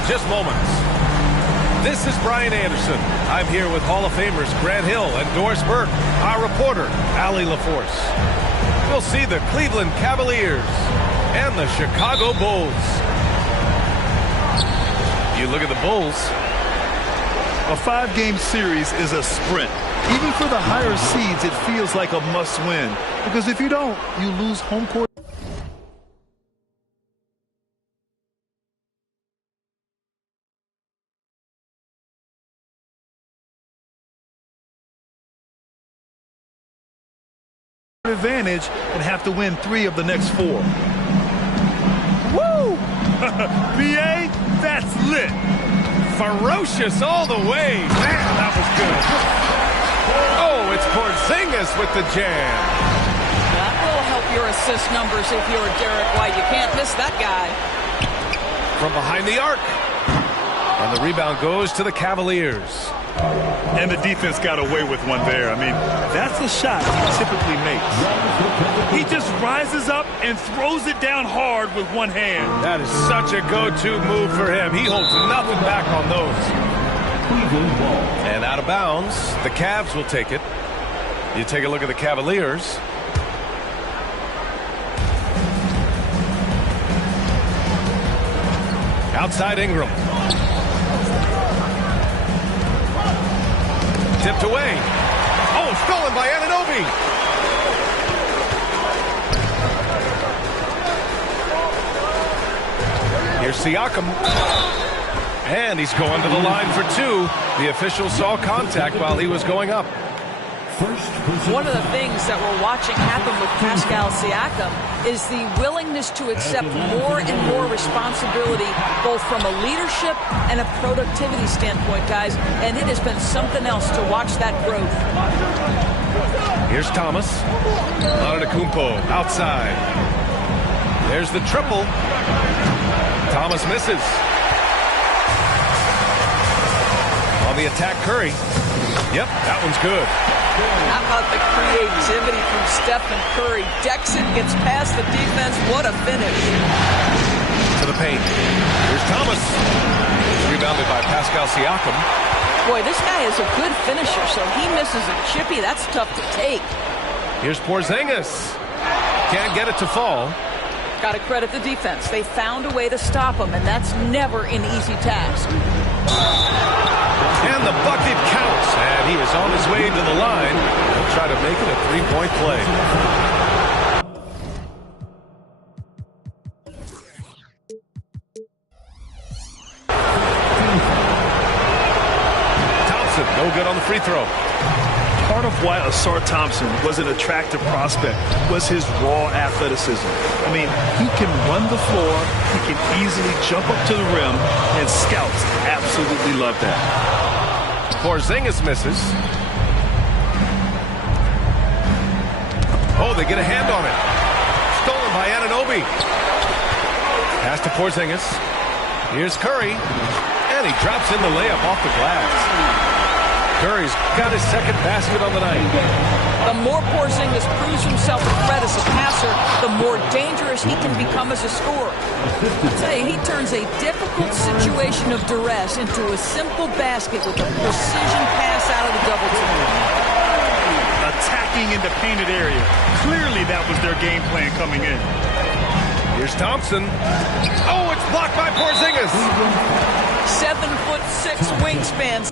in just moments. This is Brian Anderson. I'm here with Hall of Famers Grant Hill and Doris Burke, our reporter, Allie LaForce. We'll see the Cleveland Cavaliers and the Chicago Bulls. You look at the Bulls. A 5-game series is a sprint. Even for the higher seeds, it feels like a must-win. Because if you don't, you lose home court. Advantage and have to win 3 of the next 4. Woo! BA, that's lit. Ferocious all the way. Man, that was good. Oh, it's Porzingis with the jam. That will help your assist numbers if you're Derek White. You can't miss that guy. From behind the arc. And the rebound goes to the Cavaliers. And the defense got away with one there. I mean, that's a shot he typically makes. He just rises up and throws it down hard with one hand. That is such a go-to move for him. He holds nothing back on those. And out of bounds, the Cavs will take it. You take a look at the Cavaliers. Outside Ingram. Tipped away. Oh, stolen by Anunoby. Here's Siakam. And he's going to the line for 2. The official saw contact while he was going up. One of the things that we're watching happen with Pascal Siakam is the willingness to accept more and more responsibility, both from a leadership and a productivity standpoint, guys. And it has been something else to watch that growth. Here's Thomas. Antetokounmpo outside. There's the triple. Thomas misses. On the attack, Curry. Yep, that one's good. How about the creativity from Stephen Curry? Decks it, gets past the defense. What a finish. To the paint. Here's Thomas. Rebounded by Pascal Siakam. Boy, this guy is a good finisher, so he misses a chippy. That's tough to take. Here's Porzingis. Can't get it to fall. Got to credit the defense. They found a way to stop him, and that's never an easy task. And the bucket counts, and he is on his way to the line. He'll try to make it a 3-point play. Thompson, no good on the free throw. Part of why Ausar Thompson was an attractive prospect was his raw athleticism. I mean, he can run the floor, he can easily jump up to the rim, and scouts absolutely love that. Porzingis misses. Oh, they get a hand on it. Stolen by Anunoby. Pass to Porzingis. Here's Curry. And he drops in the layup off the glass. Curry's got his second basket on the night. The more Porzingis proves himself a threat as a passer, the more dangerous he can become as a scorer. I'll tell you, he turns a difficult situation of duress into a simple basket with a precision pass out of the double team. Attacking in the painted area. Clearly that was their game plan coming in. Here's Thompson. Oh, it's blocked by Porzingis. 7'6" wingspan.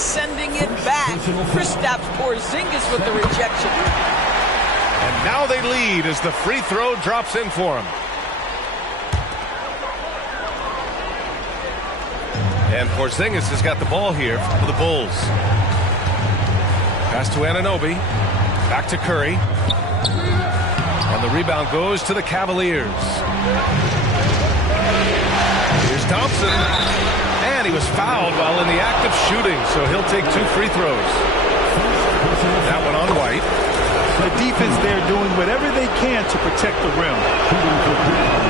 Sending it back. Kristaps Porzingis with the rejection. And now they lead as the free throw drops in for him. And Porzingis has got the ball here for the Bulls. Pass to Anunoby. Back to Curry. And the rebound goes to the Cavaliers. Here's Thompson. And he was fouled while in the act of shooting, so he'll take 2 free throws. That one on White. The defense there doing whatever they can to protect the rim.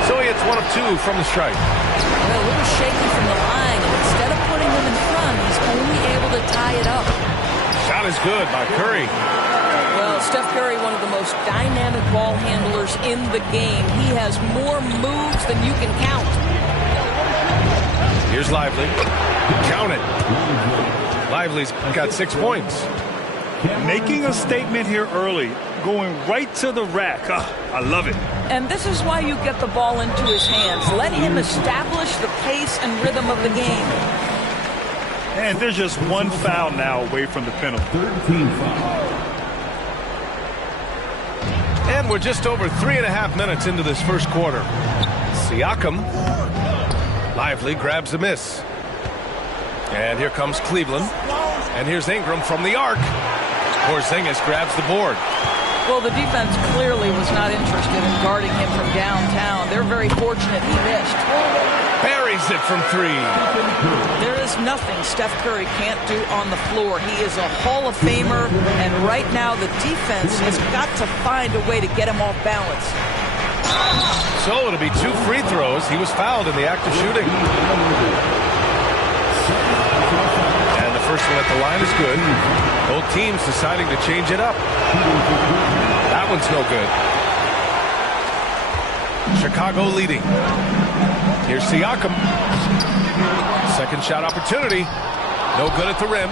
So he hits 1 of 2 from the strike. Well, a little shaky from the line, and instead of putting him in front, he's only able to tie it up. Shot is good by Curry. Well, Steph Curry, one of the most dynamic ball handlers in the game. He has more moves than you can count. Here's Lively. Count it. Lively's got 6 points. Making a statement here early, going right to the rack. I love it. And this is why you get the ball into his hands. Let him establish the pace and rhythm of the game. And there's just one foul now away from the penalty. 13 foul. And we're just over 3.5 minutes into this first quarter. Siakam. Lively grabs a miss. And here comes Cleveland. And here's Ingram from the arc. Porzingis grabs the board. Well, the defense clearly was not interested in guarding him from downtown. They're very fortunate he missed. Buries it from 3. There is nothing Steph Curry can't do on the floor. He is a Hall of Famer, and right now the defense has got to find a way to get him off balance. So it'll be 2 free throws. He was fouled in the act of shooting. And the first one at the line is good. Both teams deciding to change it up. That one's no good. Chicago leading. Here's Siakam. Second shot opportunity. No good at the rim.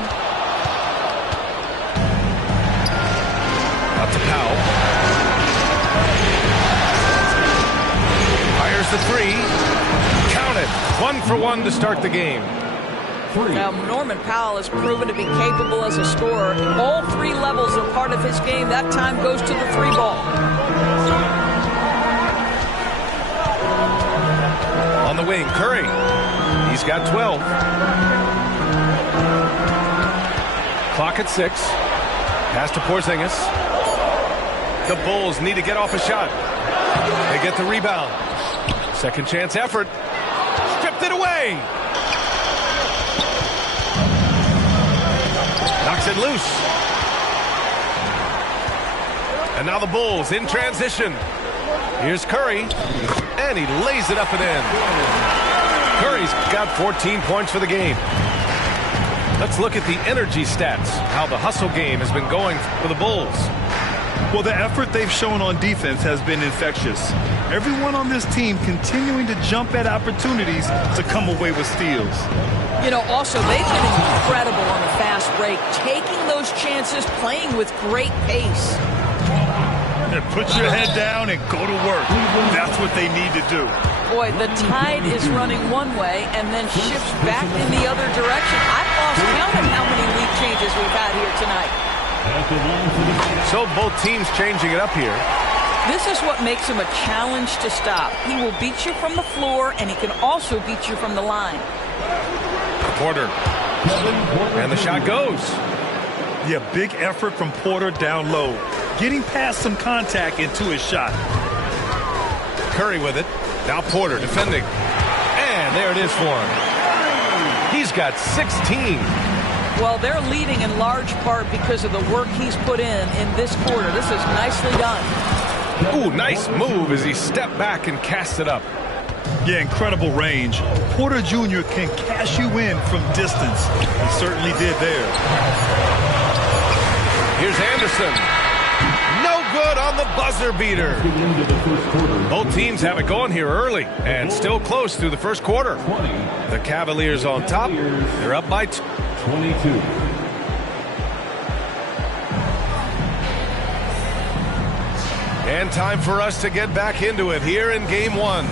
Up to Powell. Fires the 3. Count it. 1 for 1 to start the game. Now, Norman Powell has proven to be capable as a scorer. All 3 levels are part of his game. That time goes to the 3 ball. On the wing, Curry. He's got 12. Clock at 6. Pass to Porzingis. The Bulls need to get off a shot. They get the rebound. Second chance effort. Stripped it away. Knocks it loose. And now the Bulls in transition. Here's Curry. And he lays it up and in. Curry's got 14 points for the game. Let's look at the energy stats. How the hustle game has been going for the Bulls. Well, the effort they've shown on defense has been infectious. Everyone on this team continuing to jump at opportunities to come away with steals. You know, also, they've been incredible on the fast break, taking those chances, playing with great pace. And put your head down and go to work. That's what they need to do. Boy, the tide is running one way and then shifts back in the other direction. I've lost count of how many lead changes we've had here tonight. So both teams changing it up here. This is what makes him a challenge to stop. He will beat you from the floor, and he can also beat you from the line. Porter. And the shot goes. Yeah, big effort from Porter down low. Getting past some contact into his shot. Curry with it. Now Porter defending. And there it is for him. He's got 16. Well, they're leading in large part because of the work he's put in this quarter. This is nicely done. Ooh, nice move as he stepped back and cast it up. Yeah, incredible range. Porter Jr. can cash you in from distance. He certainly did there. Here's Anderson. No good on the buzzer beater. Both teams have it going here early and still close through the first quarter. The Cavaliers on top. They're up by 22. And time for us to get back into it here in game 1.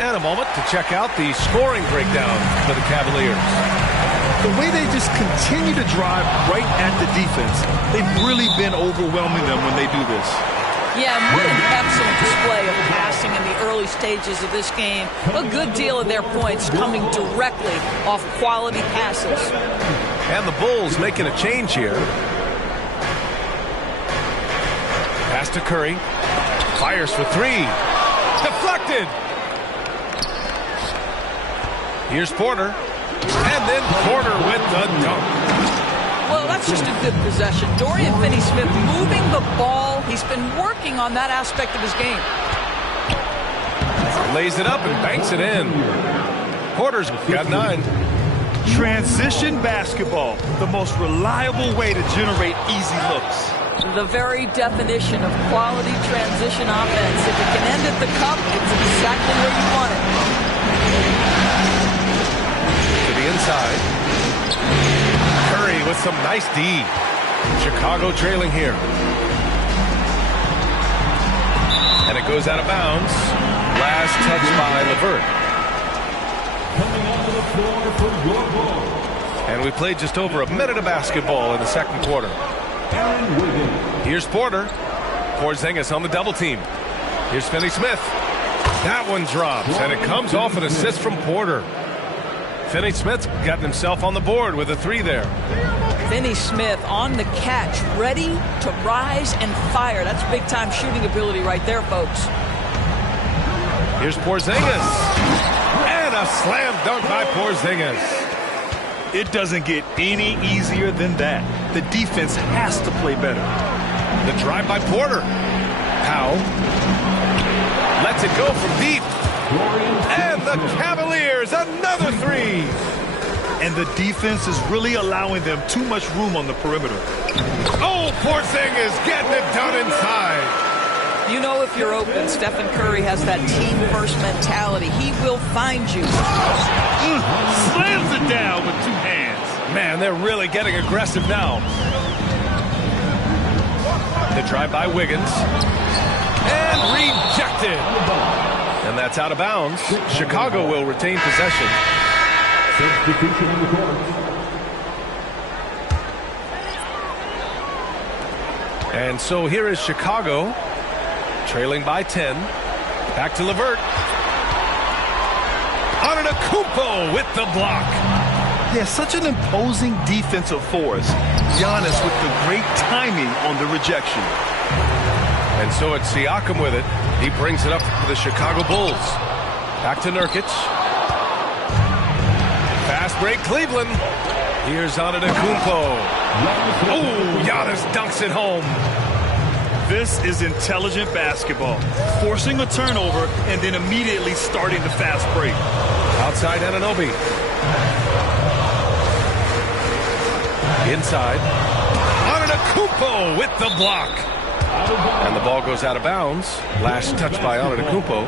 And a moment to check out the scoring breakdown for the Cavaliers. The way they just continue to drive right at the defense, they've really been overwhelming them when they do this. Yeah, what an excellent display of passing in the early stages of this game. A good deal of their points coming directly off quality passes. And the Bulls making a change here. Pass to Curry. Fires for 3. Deflected. Here's Porter. And then Porter with the dunk. Well, that's just a good possession. Dorian Finney-Smith moving the ball. He's been working on that aspect of his game. Lays it up and banks it in. Porter's got 9. Transition basketball, the most reliable way to generate easy looks. The very definition of quality transition offense. If it can end at the cup, it's exactly where you want it. To the inside. Curry with some nice D. Chicago trailing here. And it goes out of bounds. Last touch by LeVert. Coming onto the floor for your ball. And we played just over a minute of basketball in the second quarter. Here's Porter. Porzingis on the double team. Here's Finney-Smith. That one drops, and it comes off an assist from Porter. Finney-Smith's gotten himself on the board with a 3 there. Finney-Smith on the catch, ready to rise and fire. That's big-time shooting ability right there, folks. Here's Porzingis. And a slam dunk by Porzingis. It doesn't get any easier than that. The defense has to play better. The drive by Porter. Powell lets it go from deep. And the Cavaliers, another 3. And the defense is really allowing them too much room on the perimeter. Oh, Porzingis getting it done inside. You know if you're open, Stephen Curry has that team-first mentality. He will find you. Slams it down with 2 hands. Man, they're really getting aggressive now. The drive by Wiggins. And rejected. And that's out of bounds. Chicago will retain possession. Substitution on the court. And so here is Chicago, trailing by 10. Back to LeVert. Antetokounmpo with the block. Yeah, such an imposing defensive force. Giannis with the great timing on the rejection. And so it's Siakam with it. He brings it up for the Chicago Bulls. Back to Nurkic. Fast break Cleveland. Here's Antetokounmpo. Oh, Giannis dunks it home. This is intelligent basketball. Forcing a turnover and then immediately starting the fast break. Outside Anunoby. Inside. Antetokounmpo with the block. And the ball goes out of bounds. Last touch by Antetokounmpo.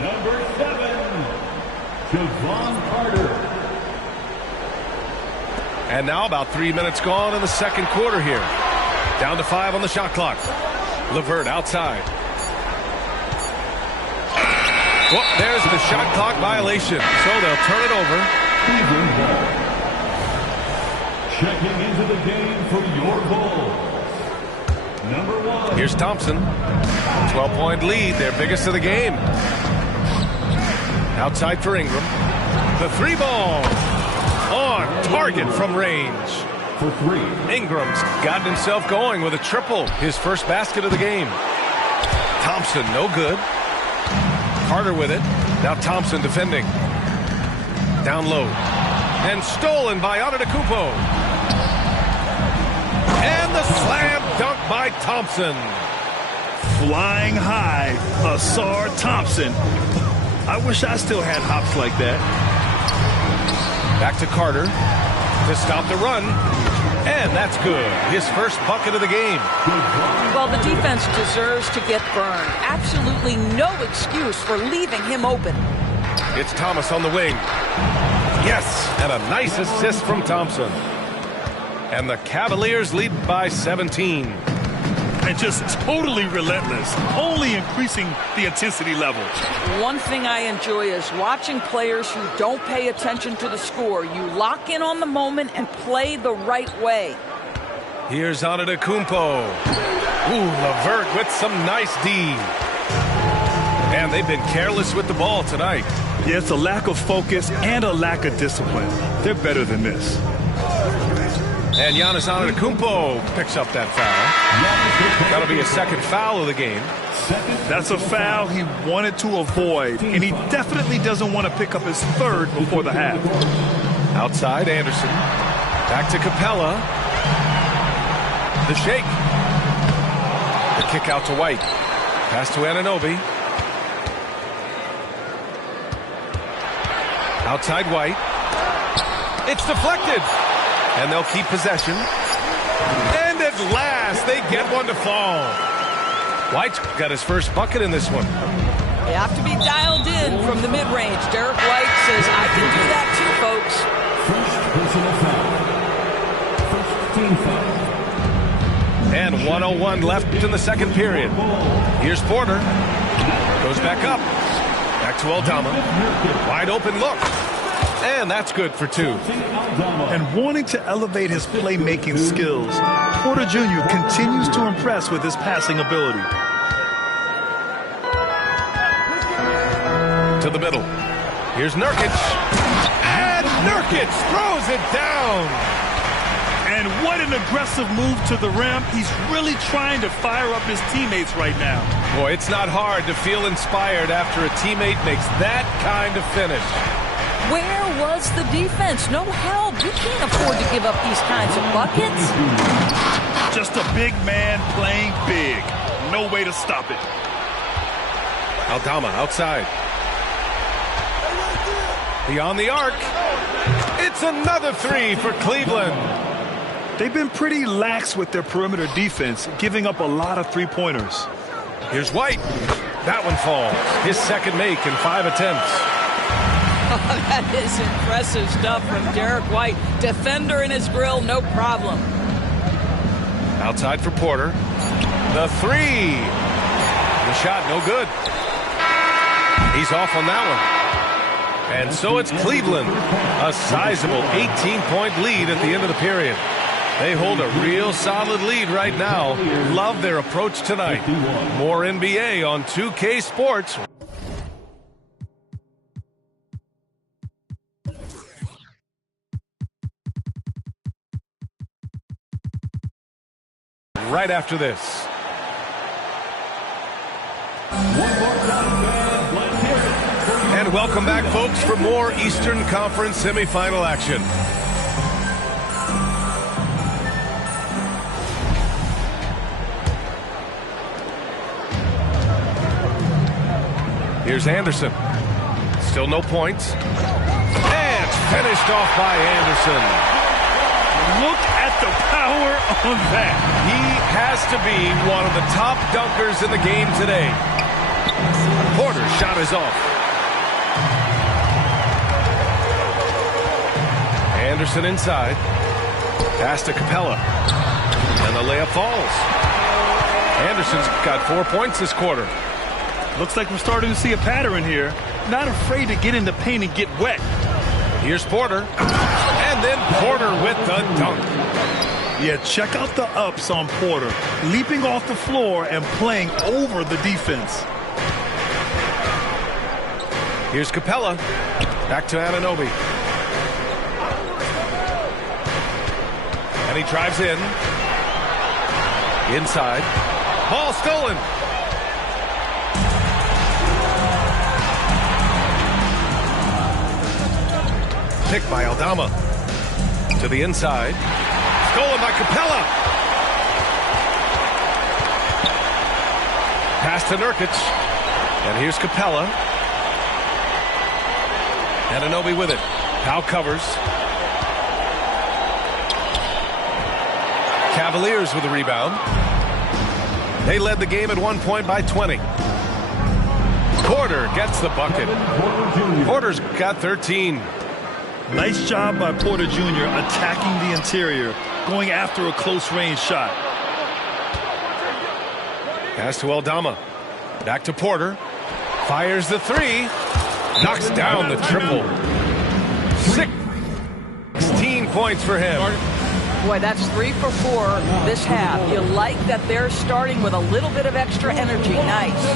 Number 7, Javon Carter. And now about 3 minutes gone in the second quarter here. Down to 5 on the shot clock. LeVert outside. Well, there's the shot clock violation. So they'll turn it over. Checking into the game for your Bulls. Number 1. Here's Thompson. 12-point lead, their biggest of the game. Outside for Ingram. The 3-ball. On target from range. For 3. Ingram's gotten himself going with a triple. His first basket of the game. Thompson, no good. Carter with it. Now Thompson defending. Down low. And stolen by Antetokounmpo. And the slam dunk by Thompson. Flying high, Asar Thompson. I wish I still had hops like that. Back to Carter to stop the run. And that's good. His first bucket of the game. Well, the defense deserves to get burned. Absolutely no excuse for leaving him open. It's Thomas on the wing. Yes, and a nice assist from Thompson. And the Cavaliers lead by 17. And just totally relentless, only increasing the intensity level. One thing I enjoy is watching players who don't pay attention to the score. You lock in on the moment and play the right way. Here's Antetokounmpo. Ooh, LeVert with some nice D. And they've been careless with the ball tonight. Yeah, it's a lack of focus and a lack of discipline. They're better than this. And Giannis Antetokounmpo picks up that foul. That'll be a second foul of the game. That's a foul he wanted to avoid, and he definitely doesn't want to pick up his third before the half. Outside, Anderson. Back to Capella. The shake. The kick out to White. Pass to Anunoby. Outside White. It's deflected. And they'll keep possession. And at last, they get one to fall. White's got his first bucket in this one. You have to be dialed in from the mid-range. Derek White says, I can do that too, folks. First personal foul. First team foul. And 1:01 left in the second period. Here's Porter. Goes back up. Back to Aldama. Wide open look. And that's good for two. And wanting to elevate his playmaking skills, Porter Jr. continues to impress with his passing ability. To the middle. Here's Nurkic. And Nurkic throws it down. And what an aggressive move to the rim. He's really trying to fire up his teammates right now. Boy, it's not hard to feel inspired after a teammate makes that kind of finish. Where was the defense? No help. You can't afford to give up these kinds of buckets. Just a big man playing big. No way to stop it. Aldama outside. Beyond the arc. It's another three for Cleveland. They've been pretty lax with their perimeter defense, giving up a lot of three-pointers. Here's White. That one falls. His second make in 5 attempts. That is impressive stuff from Derek White. Defender in his grill, no problem. Outside for Porter. The three. The shot, no good. He's off on that one. And so it's Cleveland. A sizable 18-point lead at the end of the period. They hold a real solid lead right now. Love their approach tonight. More NBA on 2K Sports. Right after this. And welcome back, folks, for more Eastern Conference semifinal action. Here's Anderson. Still no points. And it's finished off by Anderson. Look at the power on that. He has to be one of the top dunkers in the game today. Porter's shot is off. Anderson inside. Pass to Capella. And the layup falls. Anderson's got 4 points this quarter. Looks like we're starting to see a pattern here. Not afraid to get in the paint and get wet. Here's Porter. And then Porter with the dunk. Yeah, check out the ups on Porter. Leaping off the floor and playing over the defense. Here's Capella. Back to Anunoby. And he drives in. Inside. Ball stolen. Picked by Aldama. To the inside. Stolen by Capella. Pass to Nurkic. And here's Capella. Anunoby with it. Powell covers. Cavaliers with the rebound. They led the game at 1 point by 20. Porter gets the bucket. Porter's got 13. Nice job by Porter Jr. attacking the interior, going after a close-range shot. Pass to Aldama. Back to Porter. Fires the three. Knocks down the triple. 16 points for him. Boy, that's 3 for 4 this half. You like that they're starting with a little bit of extra energy. Nice.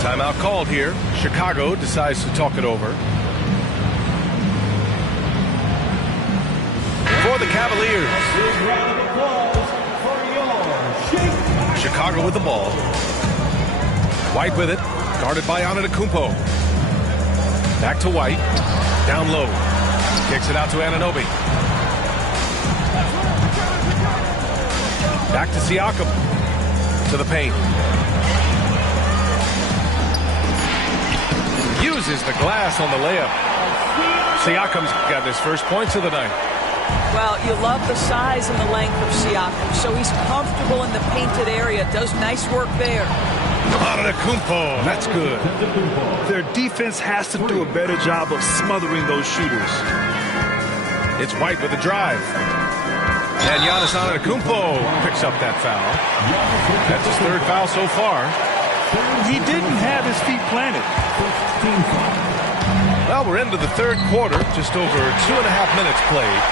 Timeout called here. Chicago decides to talk it over. For the Cavaliers. Chicago with the ball. White with it. Guarded by Antetokounmpo. Back to White. Down low. Kicks it out to Anunoby. Back to Siakam. To the paint. Uses the glass on the layup. Siakam's got his first points of the night. Well, you love the size and the length of Siakam, so he's comfortable in the painted area, does nice work there. Antetokounmpo, that's good. Their defense has to do a better job of smothering those shooters. It's White with a drive. And Giannis Antetokounmpo picks up that foul. That's his third foul so far. He didn't have his feet planted. Well, we're into the third quarter, just over 2.5 minutes played.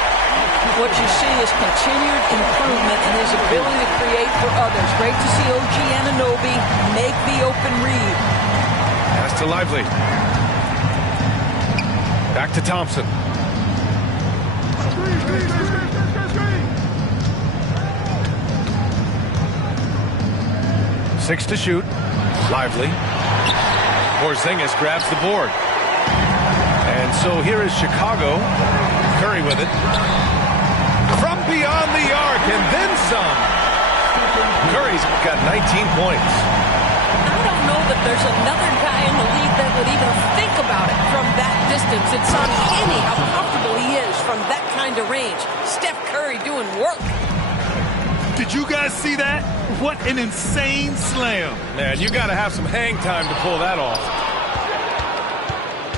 What you see is continued improvement in his ability to create for others. Great to see OG Anunoby make the open read. Pass to Lively. Back to Thompson. Six to shoot. Lively. Porzingis grabs the board. And so here is Chicago. Curry with it. From beyond the arc and then some. Curry's got 19 points. I don't know that there's another guy in the league that would even think about it from that distance. It's uncanny how comfortable he is from that kind of range. Steph Curry doing work. Did you guys see that? What an insane slam. Man, you got to have some hang time to pull that off.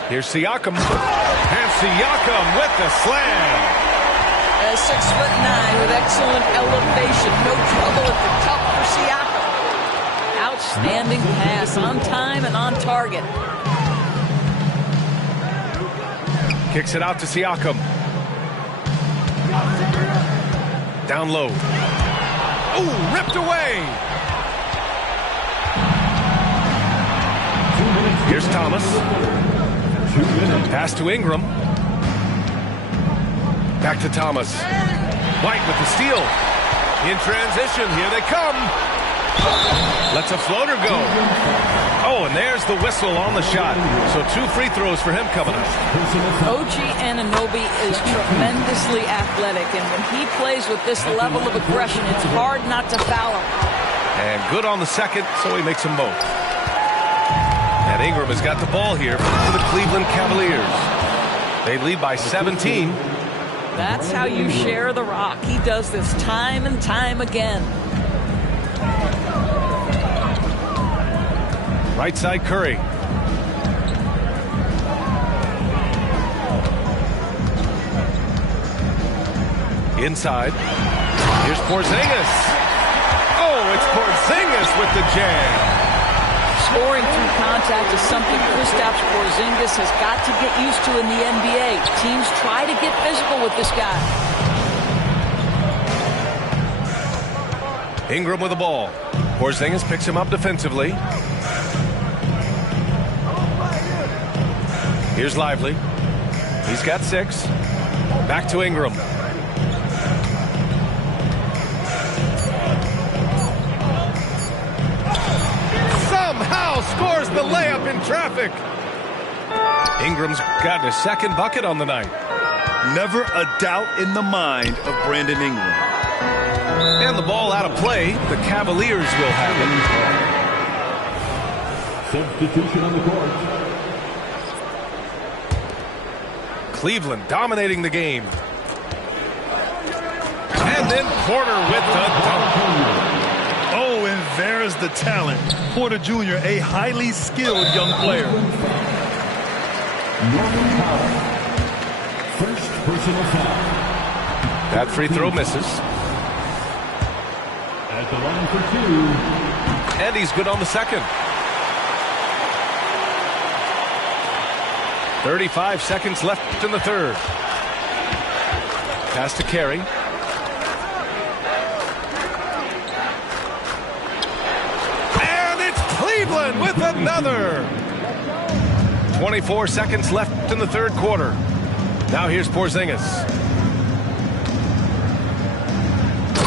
Here's Siakam. And Siakam with the slam. 6'9" with excellent elevation. No trouble at the cup for Siakam. Outstanding pass on time and on target. Kicks it out to Siakam. Down low. Oh, ripped away. Here's Thomas. Pass to Ingram. Back to Thomas. White with the steal. In transition, here they come. Lets a floater go. Oh, and there's the whistle on the shot. So 2 free throws for him coming up. OG Anunoby is tremendously athletic, and when he plays with this level of aggression, it's hard not to foul him. And good on the second, so he makes them both. And Ingram has got the ball here for the Cleveland Cavaliers. They lead by 17. That's how you share the rock. He does this time and time again. Right side, Curry. Inside. Here's Porzingis. Oh, it's Porzingis with the jam. Scoring through contact is something Kristaps Porzingis has got to get used to in the NBA. Teams try to get physical with this guy. Ingram with the ball. Porzingis picks him up defensively. Here's Lively. He's got 6. Back to Ingram. Somehow scores the layup in traffic. Ingram's got his second bucket on the night. Never a doubt in the mind of Brandon Ingram. And the ball out of play. The Cavaliers will have it. Substitution on the court. Cleveland dominating the game. And then Porter with the dunk. Oh, and there's the talent. Porter Jr., a highly skilled young player. First personal foul. That free throw misses. At the line for 2. And he's good on the second. 35 seconds left in the third. Pass to Carey. And it's Cleveland with another. 24 seconds left in the third quarter. Now here's Porzingis.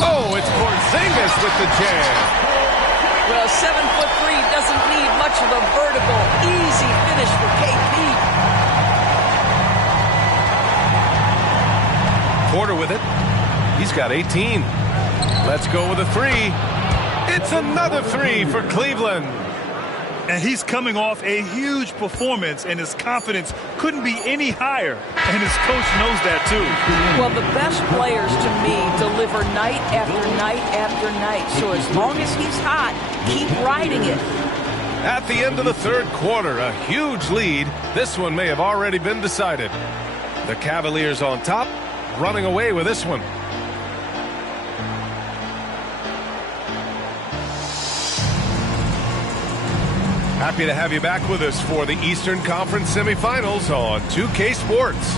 Oh, it's Porzingis with the jam. Well, 7'3" doesn't need much of a vertical, easy finish for KP. Porter with it. He's got 18. Let's go with a 3. It's another 3 for Cleveland. And he's coming off a huge performance, and his confidence couldn't be any higher. And his coach knows that, too. Well, the best players, to me, deliver night after night after night. So as long as he's hot, keep riding it. At the end of the third quarter, a huge lead. This one may have already been decided. The Cavaliers on top, running away with this one. Happy to have you back with us for the Eastern Conference semifinals on 2K Sports.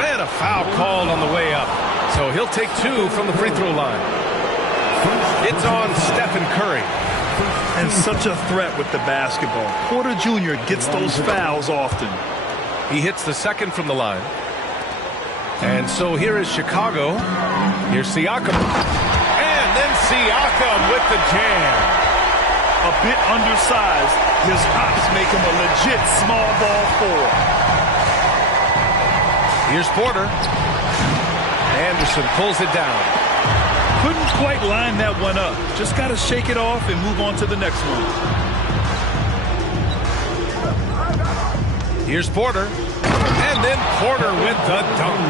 And a foul called on the way up. So he'll take 2 from the free throw line. It's on Stephen Curry. And such a threat with the basketball. Porter Jr. gets those fouls often. He hits the second from the line. And so here is Chicago. Here's Siakam. And then Siakam with the jam. A bit undersized. His hops make him a legit small ball forward. Here's Porter. Anderson pulls it down. Couldn't quite line that one up. Just got to shake it off and move on to the next one. Here's Porter. And then Porter with the dunk.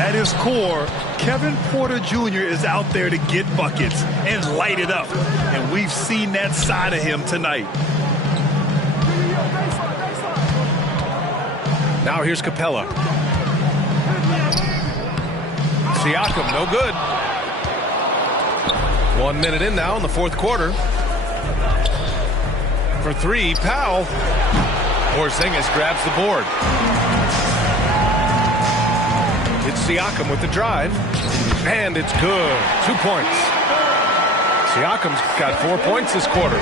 At his core, Kevin Porter Jr. is out there to get buckets and light it up. And we've seen that side of him tonight. Now here's Capella. Siakam, no good. 1 minute in now in the fourth quarter. For 3, Powell. Porzingis grabs the board. It's Siakam with the drive. And it's good. 2 points. Siakam's got 4 points this quarter.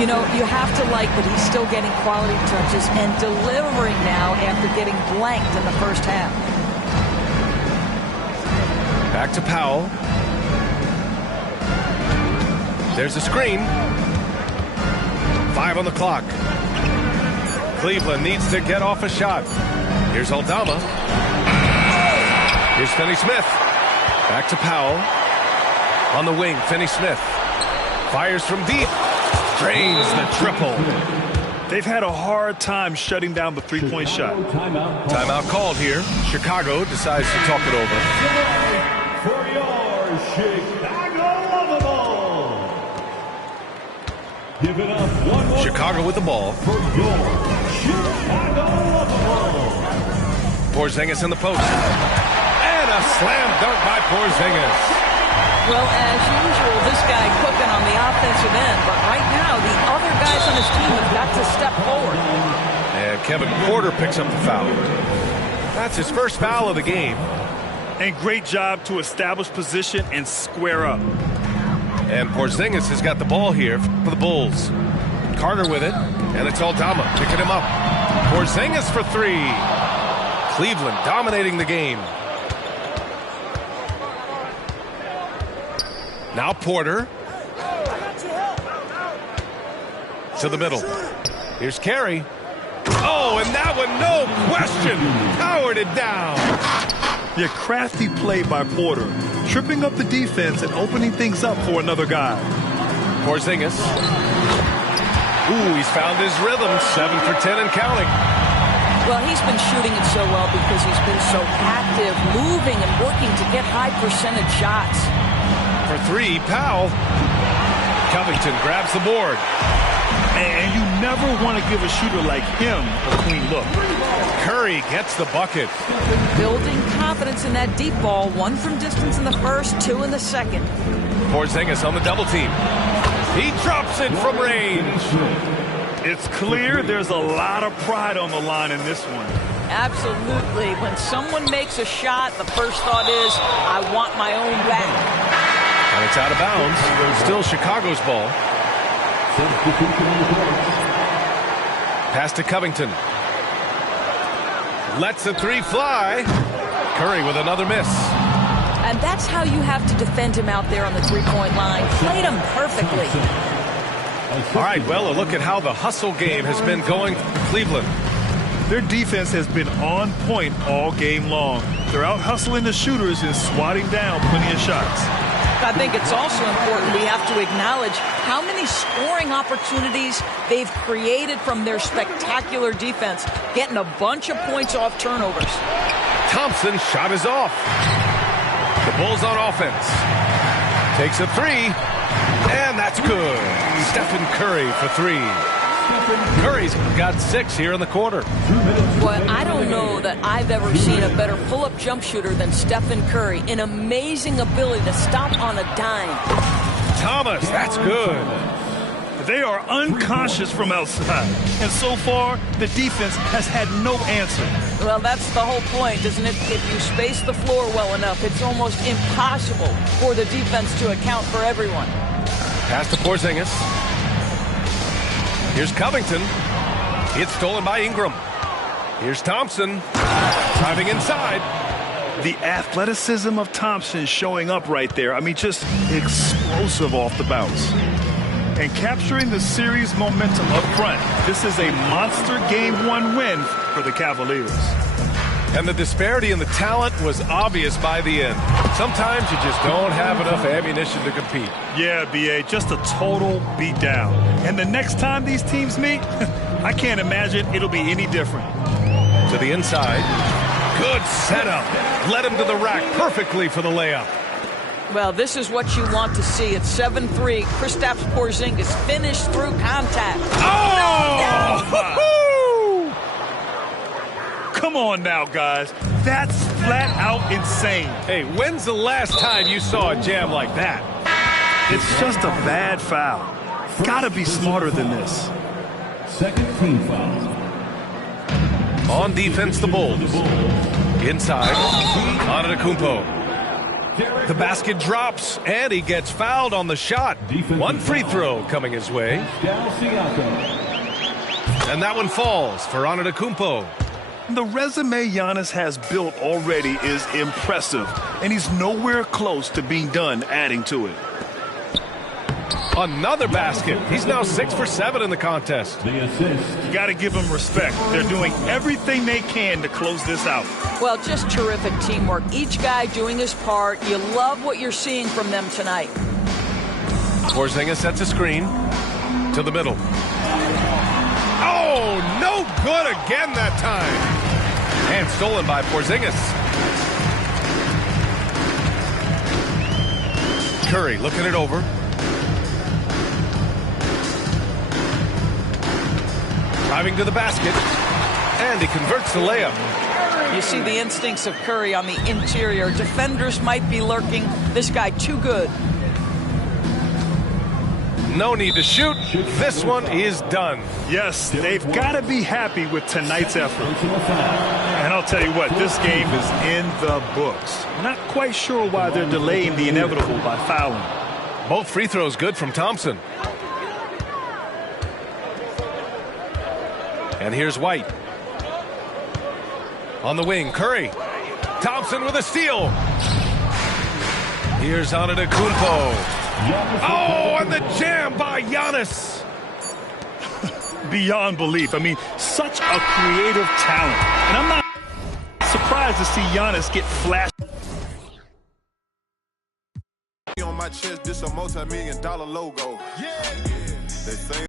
You know, you have to like that he's still getting quality touches and delivering now after getting blanked in the first half. Back to Powell. There's a screen. 5 on the clock. Cleveland needs to get off a shot. Here's Aldama. Here's Finney-Smith. Back to Powell. On the wing, Finney-Smith. Fires from deep. Drains the triple. They've had a hard time shutting down the three-point shot. Timeout called here. Chicago decides to talk it over. For your Chicago ball. Give it up one more. Chicago with the ball. For your Chicago ball. Porzingis in the post. And a slam dunk by Porzingis. Well, as usual, this guy cooking on the offensive end, but right now the other guys on his team have got to step forward. And Kevin Porter picks up the foul. That's his first foul of the game. And great job to establish position and square up. And Porzingis has got the ball here for the Bulls. Carter with it, and it's Aldama picking him up. Porzingis for 3. Cleveland dominating the game. Now Porter. To the middle. Here's Carey. Oh, and that one, no question, powered it down. Yeah, crafty play by Porter. Tripping up the defense and opening things up for another guy. Porzingis. Ooh, he's found his rhythm. 7 for 10 and counting. Well, he's been shooting it so well because he's been so active, moving and working to get high percentage shots. For 3, Powell. Covington grabs the board. And you never want to give a shooter like him a clean look. Curry gets the bucket. Building confidence in that deep ball. 1 from distance in the first, 2 in the second. Porzingis on the double team. He drops it from range. It's clear there's a lot of pride on the line in this one. Absolutely. When someone makes a shot, the first thought is, I want my own back. And it's out of bounds. Still Chicago's ball. Pass to Covington. Lets the 3 fly. Curry with another miss. And that's how you have to defend him out there on the three-point line. Played him perfectly. All right, well, a look at how the hustle game has been going for Cleveland. Their defense has been on point all game long. They're out hustling the shooters and swatting down plenty of shots. I think it's also important we have to acknowledge how many scoring opportunities they've created from their spectacular defense, getting a bunch of points off turnovers. Thompson's shot is off. The Bulls on offense. Takes a three, and that's good. Stephen Curry for three. Curry's got 6 here in the quarter. Boy, I don't know that I've ever seen a better pull-up jump shooter than Stephen Curry. An amazing ability to stop on a dime. Thomas, that's good. They are unconscious from outside, and so far, the defense has had no answer. Well, that's the whole point, isn't it? If you space the floor well enough, it's almost impossible for the defense to account for everyone. Pass to Porzingis. Here's Covington. It's stolen by Ingram. Here's Thompson. Driving inside. The athleticism of Thompson showing up right there. I mean, just explosive off the bounce. And capturing the series momentum up front. This is a monster Game 1 win for the Cavaliers. And the disparity in the talent was obvious by the end. Sometimes you just don't have enough ammunition to compete. Yeah, B.A., just a total beatdown. And the next time these teams meet, I can't imagine it'll be any different. To the inside. Good setup. Led him to the rack perfectly for the layup. Well, this is what you want to see. It's 7-3. Kristaps Porzingis finished through contact. Oh! No! Come on now, guys. That's flat out insane. Hey, when's the last time you saw a jam like that? It's just a bad foul. Gotta be smarter than this. Second team foul. On defense, the Bulls. Inside, Antetokounmpo. The basket drops, and he gets fouled on the shot. One free throw coming his way. And that one falls for Antetokounmpo. The resume Giannis has built already is impressive, and he's nowhere close to being done adding to it. Another basket. He's now 6 for 7 in the contest. The assist. You got to give them respect. They're doing everything they can to close this out. Well, just terrific teamwork. Each guy doing his part. You love what you're seeing from them tonight. Porzingis sets a screen to the middle. Oh, no good again that time. And stolen by Porzingis. Curry looking it over. Driving to the basket. And he converts the layup. You see the instincts of Curry on the interior. Defenders might be lurking. This guy too good. No need to shoot. This one is done. Yes, they've got to be happy with tonight's effort. And I'll tell you what, this game is in the books. Not quite sure why they're delaying the inevitable by fouling. Both free throws good from Thompson. And here's White. On the wing, Curry. Thompson with a steal. Here's Antetokounmpo. Oh, and the jam by Giannis. Beyond belief. I mean, such a creative talent. And I'm not surprised to see Giannis get flashed. On my chest, this a multi-million-dollar logo. Yeah. They say